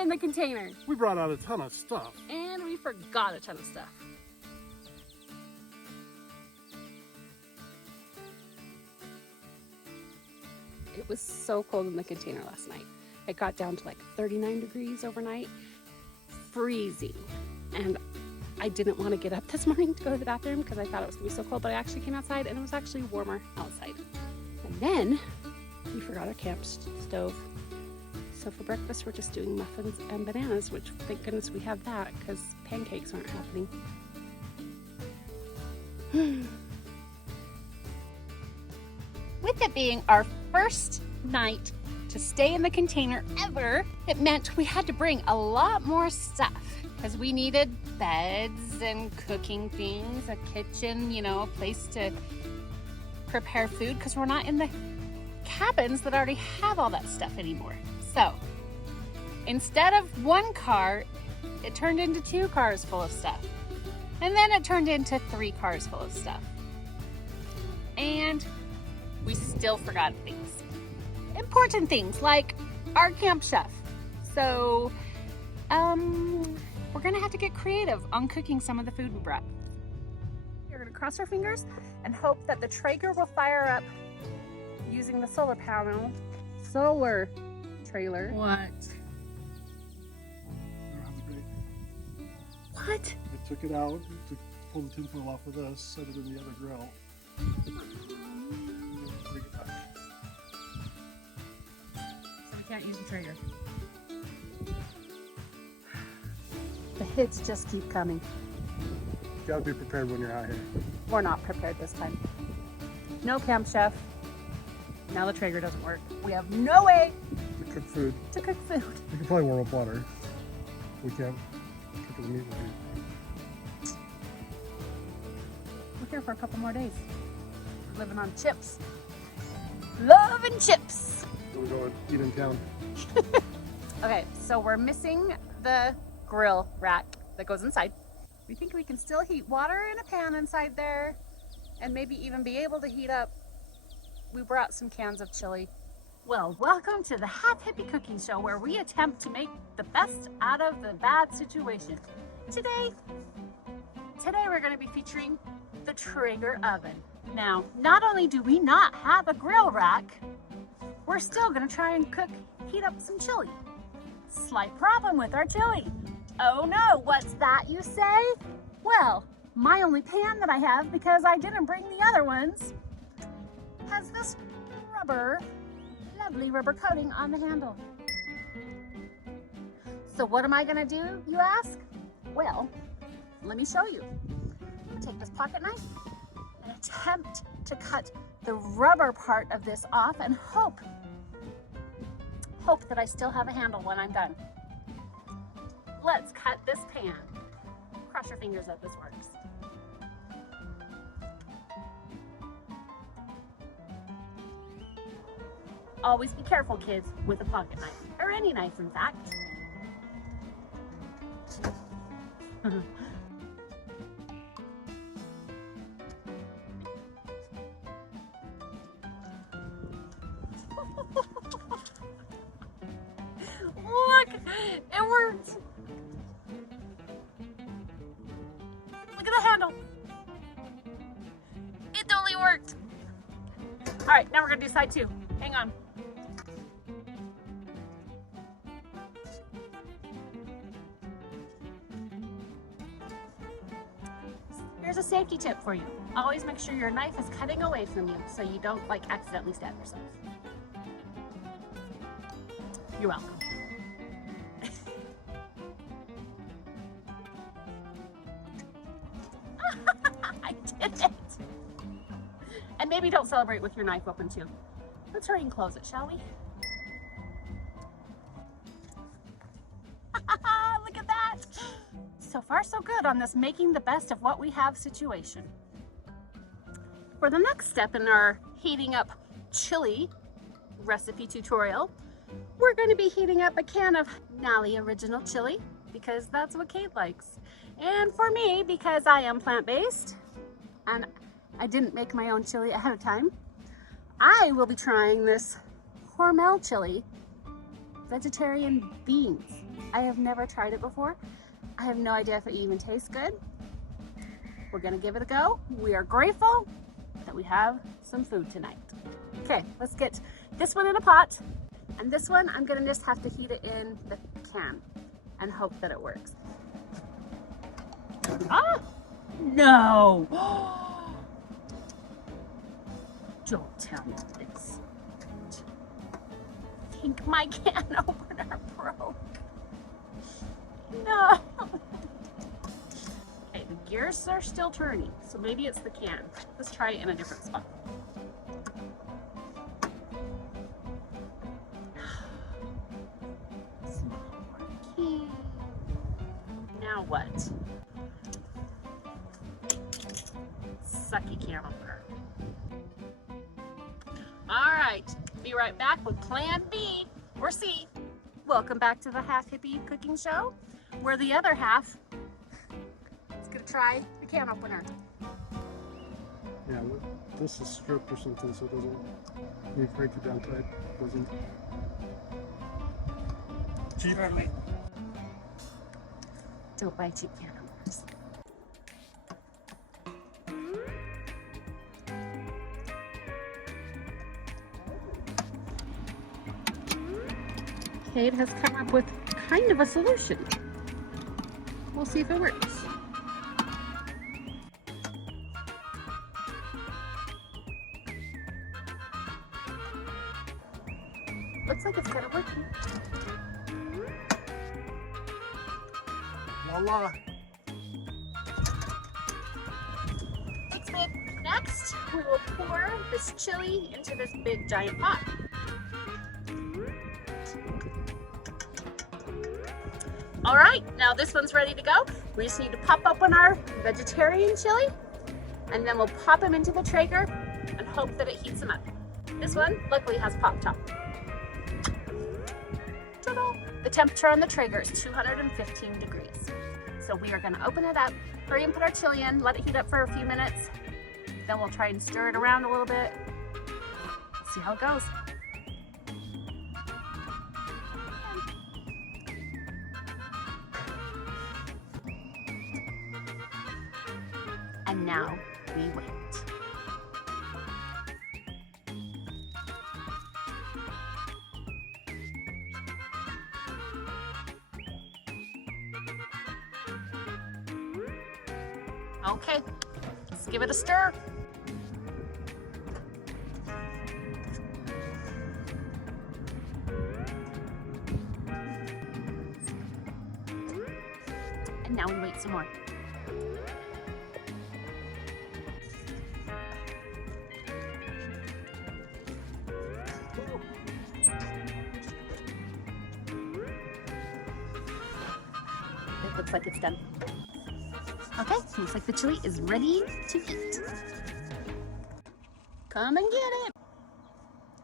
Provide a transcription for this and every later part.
in the container. We brought out a ton of stuff. And we forgot a ton of stuff. It was so cold in the container last night. It got down to like 39 degrees overnight. Freezing. And I didn't want to get up this morning to go to the bathroom because I thought it was going to be so cold, but I actually came outside and it was actually warmer outside. And then we forgot our camp stove. So for breakfast, we're just doing muffins and bananas, which thank goodness we have that because pancakes aren't happening. With it being our first night to stay in the container ever, it meant we had to bring a lot more stuff because we needed beds and cooking things, a kitchen, you know, a place to prepare food because we're not in the cabins that already have all that stuff anymore. So instead of one car, it turned into 2 cars full of stuff. And then it turned into 3 cars full of stuff. And we still forgot things. Important things like our camp chef. So we're gonna have to get creative on cooking some of the food we brought. We're gonna cross our fingers and hope that the Traeger will fire up using the solar trailer. What? I don't have the grate. What? I took it out to pull the tinfoil off of this, set it in the other grill. Bring it back. I can't use the Traeger. The hits just keep coming. You gotta be prepared when you're out here. We're not prepared this time. No camp chef. Now the Traeger doesn't work. We have no way To cook food. to cook food. We can probably warm up water. We can't cook the meat. We're here for a couple more days. We're living on chips. Love and chips. We'll go and eat in town. Okay, so we're missing the grill rack that goes inside. We think we can still heat water in a pan inside there and maybe even be able to heat up. We brought some cans of chili. Well, welcome to the Half Hippie Cooking Show, where we attempt to make the best out of the bad situation. Today we're going to be featuring the Traeger oven. Now, not only do we not have a grill rack, we're still going to try and heat up some chili. Slight problem with our chili. Oh no, what's that you say? Well, my only pan that I have, because I didn't bring the other ones, has this lovely rubber coating on the handle. So what am I gonna do, you ask? Well, let me show you. I'm gonna take this pocket knife and attempt to cut the rubber part of this off and hope that I still have a handle when I'm done. Let's cut this pan. Cross your fingers that this works. Always be careful, kids, with a pocket knife, or any knife, in fact. Look, it worked. Look at the handle. It totally worked. All right, now we're gonna do side 2. Hang on. Here's a safety tip for you. Always make sure your knife is cutting away from you so you don't accidentally stab yourself. You're welcome. I did it. And maybe don't celebrate with your knife open too. Let's hurry and close it, shall we? Look at that. So far, so good on this making the best of what we have situation. For the next step in our heating up chili recipe tutorial, we're going to be heating up a can of Nally Original Chili because that's what Kate likes. And for me, because I am plant-based and I didn't make my own chili ahead of time, I will be trying this Hormel chili vegetarian beans. I have never tried it before. I have no idea if it even tastes good. We're gonna give it a go. We are grateful that we have some food tonight. Okay, let's get this one in a pot. And this one, I'm gonna just have to heat it in the can and hope that it works. Ah, no. Don't tell me this. I think my can opener broke. No. Okay, the gears are still turning, so maybe it's the can. Let's try it in a different spot. It's not working. Now what? Sucky can opener. All right, be right back with plan B or C. Welcome back to the Half Hippie Cooking Show, where the other half is gonna try the can opener. Yeah, this is stripped or something, so it doesn't be break it down tight. Doesn't cheat on me. Don't buy cheap can openers. Kate has come up with kind of a solution. We'll see if it works. Looks like it's kind of working. Voila! Thanks, babe. Next, we will pour this chili into this big giant pot. All right, now this one's ready to go. We just need to pop open our vegetarian chili, and then we'll pop them into the Traeger and hope that it heats them up. This one, luckily, has pop top. Ta-da! The temperature on the Traeger is 215 degrees. So we are gonna open it up, hurry and put our chili in, let it heat up for a few minutes. Then we'll try and stir it around a little bit. See how it goes. And now we wait. Okay, let's give it a stir. And now we wait some more. It looks like it's done. Okay, looks like the chili is ready to eat. Come and get it.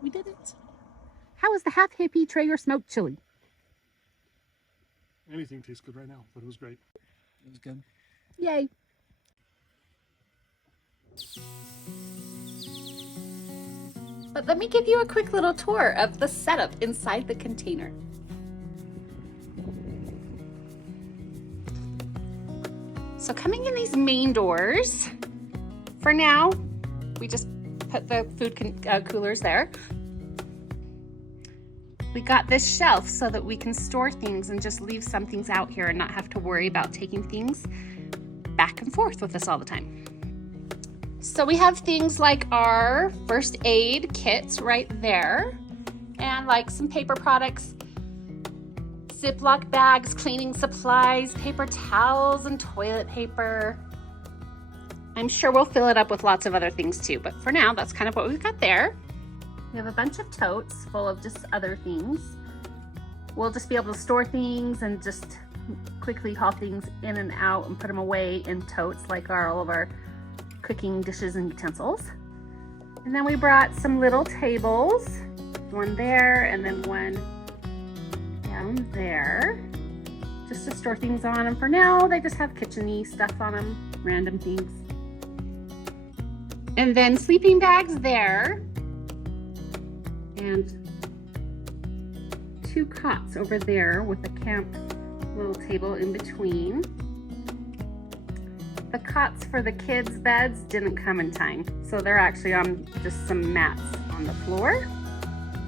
We did it. How is the Half Hippie Traeger smoked chili? Anything tastes good right now, but it was great. It was good. Yay. But let me give you a quick little tour of the setup inside the container. So coming in these main doors, for now, we just put the food coolers there. We got this shelf so that we can store things and just leave some things out here and not have to worry about taking things back and forth with us all the time. So we have things like our first aid kits right there, and like some paper products, Ziploc bags, cleaning supplies, paper towels, and toilet paper. I'm sure we'll fill it up with lots of other things too, but for now, that's kind of what we've got there. We have a bunch of totes full of just other things. We'll just be able to store things and just quickly haul things in and out and put them away in totes like all of our cooking dishes and utensils. And then we brought some little tables, one there and then one down there, just to store things on. And for now, they just have kitchen-y stuff on them, random things. And then sleeping bags there, and 2 cots over there with a camp little table in between. The cots for the kids' beds didn't come in time, so they're actually on just some mats on the floor.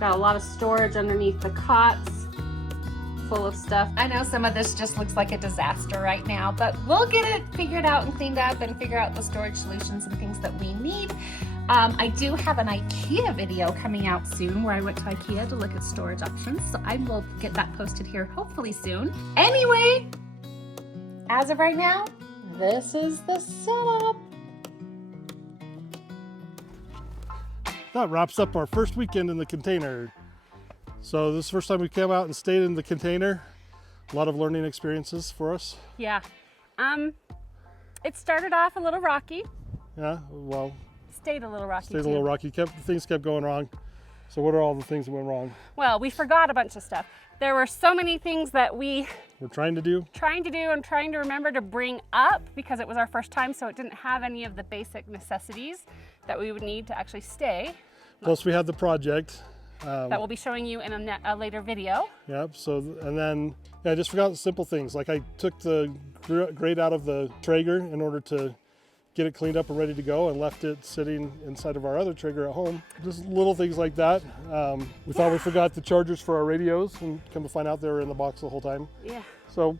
Got a lot of storage underneath the cots, full of stuff. I know some of this just looks like a disaster right now, but we'll get it figured out and cleaned up and figure out the storage solutions and things that we need. I do have an IKEA video coming out soon where I went to IKEA to look at storage options, so I will get that posted here hopefully soon. Anyway, as of right now, this is the setup. That wraps up our first weekend in the container. So this is the first time we came out and stayed in the container. A lot of learning experiences for us. Yeah. It started off a little rocky. Yeah, well. Stayed a little rocky. Stayed a little rocky. Things kept going wrong. So what are all the things that went wrong? Well, we forgot a bunch of stuff. There were so many things that we're trying to do and trying to remember to bring up because it was our first time, so it didn't have any of the basic necessities that we would need to actually stay. Plus we had the project. That we'll be showing you in a later video. Yep, so, and then, yeah, I just forgot the simple things. Like I took the grate out of the Traeger in order to get it cleaned up and ready to go and left it sitting inside of our other Traeger at home. Just little things like that. We thought we forgot the chargers for our radios and come to find out they were in the box the whole time. Yeah. So.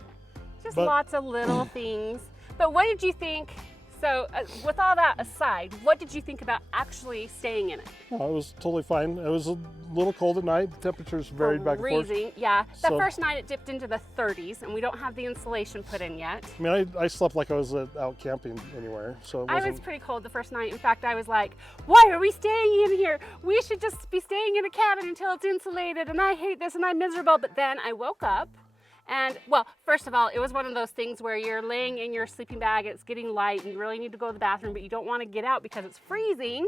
Just lots of little things. But what did you think? So with all that aside, what did you think about actually staying in it? Oh, it was totally fine. It was a little cold at night. The temperatures varied back and forth. Freezing, yeah. The first night it dipped into the 30s, and we don't have the insulation put in yet. I mean, I slept like I was out camping anywhere, so I was pretty cold the first night. In fact, I was like, why are we staying in here? We should just be staying in a cabin until it's insulated, and I hate this, and I'm miserable. But then I woke up. And well, first of all, it was one of those things where you're laying in your sleeping bag, it's getting light, and you really need to go to the bathroom, but you don't want to get out because it's freezing.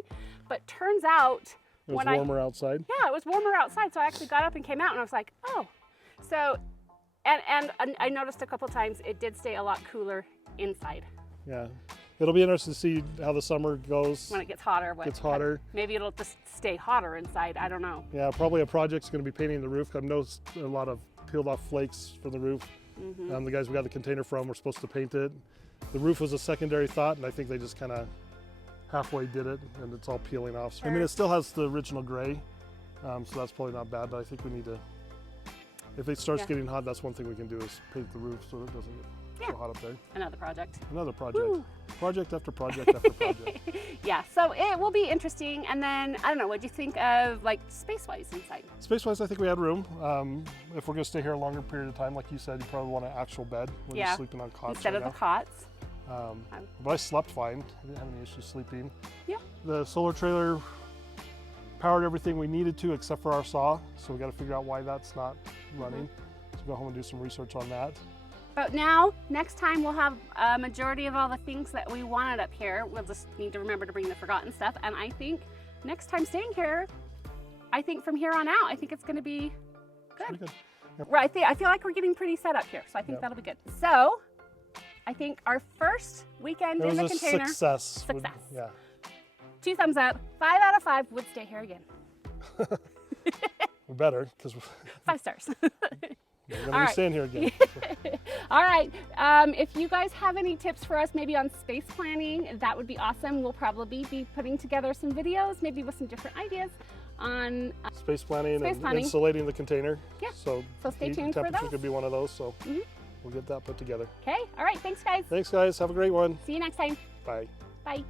But turns out it was warmer outside. Yeah, it was warmer outside, so I actually got up and came out, and I was like, oh. So, and I noticed a couple times it did stay a lot cooler inside. Yeah. It'll be interesting to see how the summer goes. When it gets hotter. Maybe it'll just stay hotter inside. I don't know. Yeah, probably a project's going to be painting the roof. I've noticed a lot of peeled off flakes from the roof. Mm-hmm. The guys we got the container from were supposed to paint it. The roof was a secondary thought, and I think they just kind of halfway did it, and it's all peeling off. Sure. I mean, it still has the original gray, so that's probably not bad, but I think we need to, if it starts getting hot, that's one thing we can do is paint the roof so it doesn't get so hot up there. Another project. Another project. Woo. Project after project after project. Yeah, so it will be interesting. And then, I don't know, what do you think of like space-wise inside? Space-wise, I think we had room. If we're gonna stay here a longer period of time, like you said, you probably want an actual bed when you're sleeping on cots instead of the cots. But I slept fine. I didn't have any issues sleeping. Yeah. The solar trailer powered everything we needed to except for our saw, so we got to figure out why that's not running. So go home and do some research on that. But now, next time we'll have a majority of all the things that we wanted up here. We'll just need to remember to bring the forgotten stuff. And I think next time staying here, I think from here on out, I think it's going to be good. Pretty good. Yep. Right, I feel like we're getting pretty set up here, so I think that'll be good. So, I think our first weekend in the container. Success. Yeah. 2 thumbs up. 5 out of 5 would stay here again. We better, because 5 stars. We're going to be staying here again. All right. If you guys have any tips for us, maybe on space planning, that would be awesome. We'll probably be putting together some videos, maybe with some different ideas on space planning and insulating the container. Yeah. So stay tuned for those. Temperature could be one of those. So we'll get that put together. Okay. All right. Thanks, guys. Thanks, guys. Have a great one. See you next time. Bye. Bye.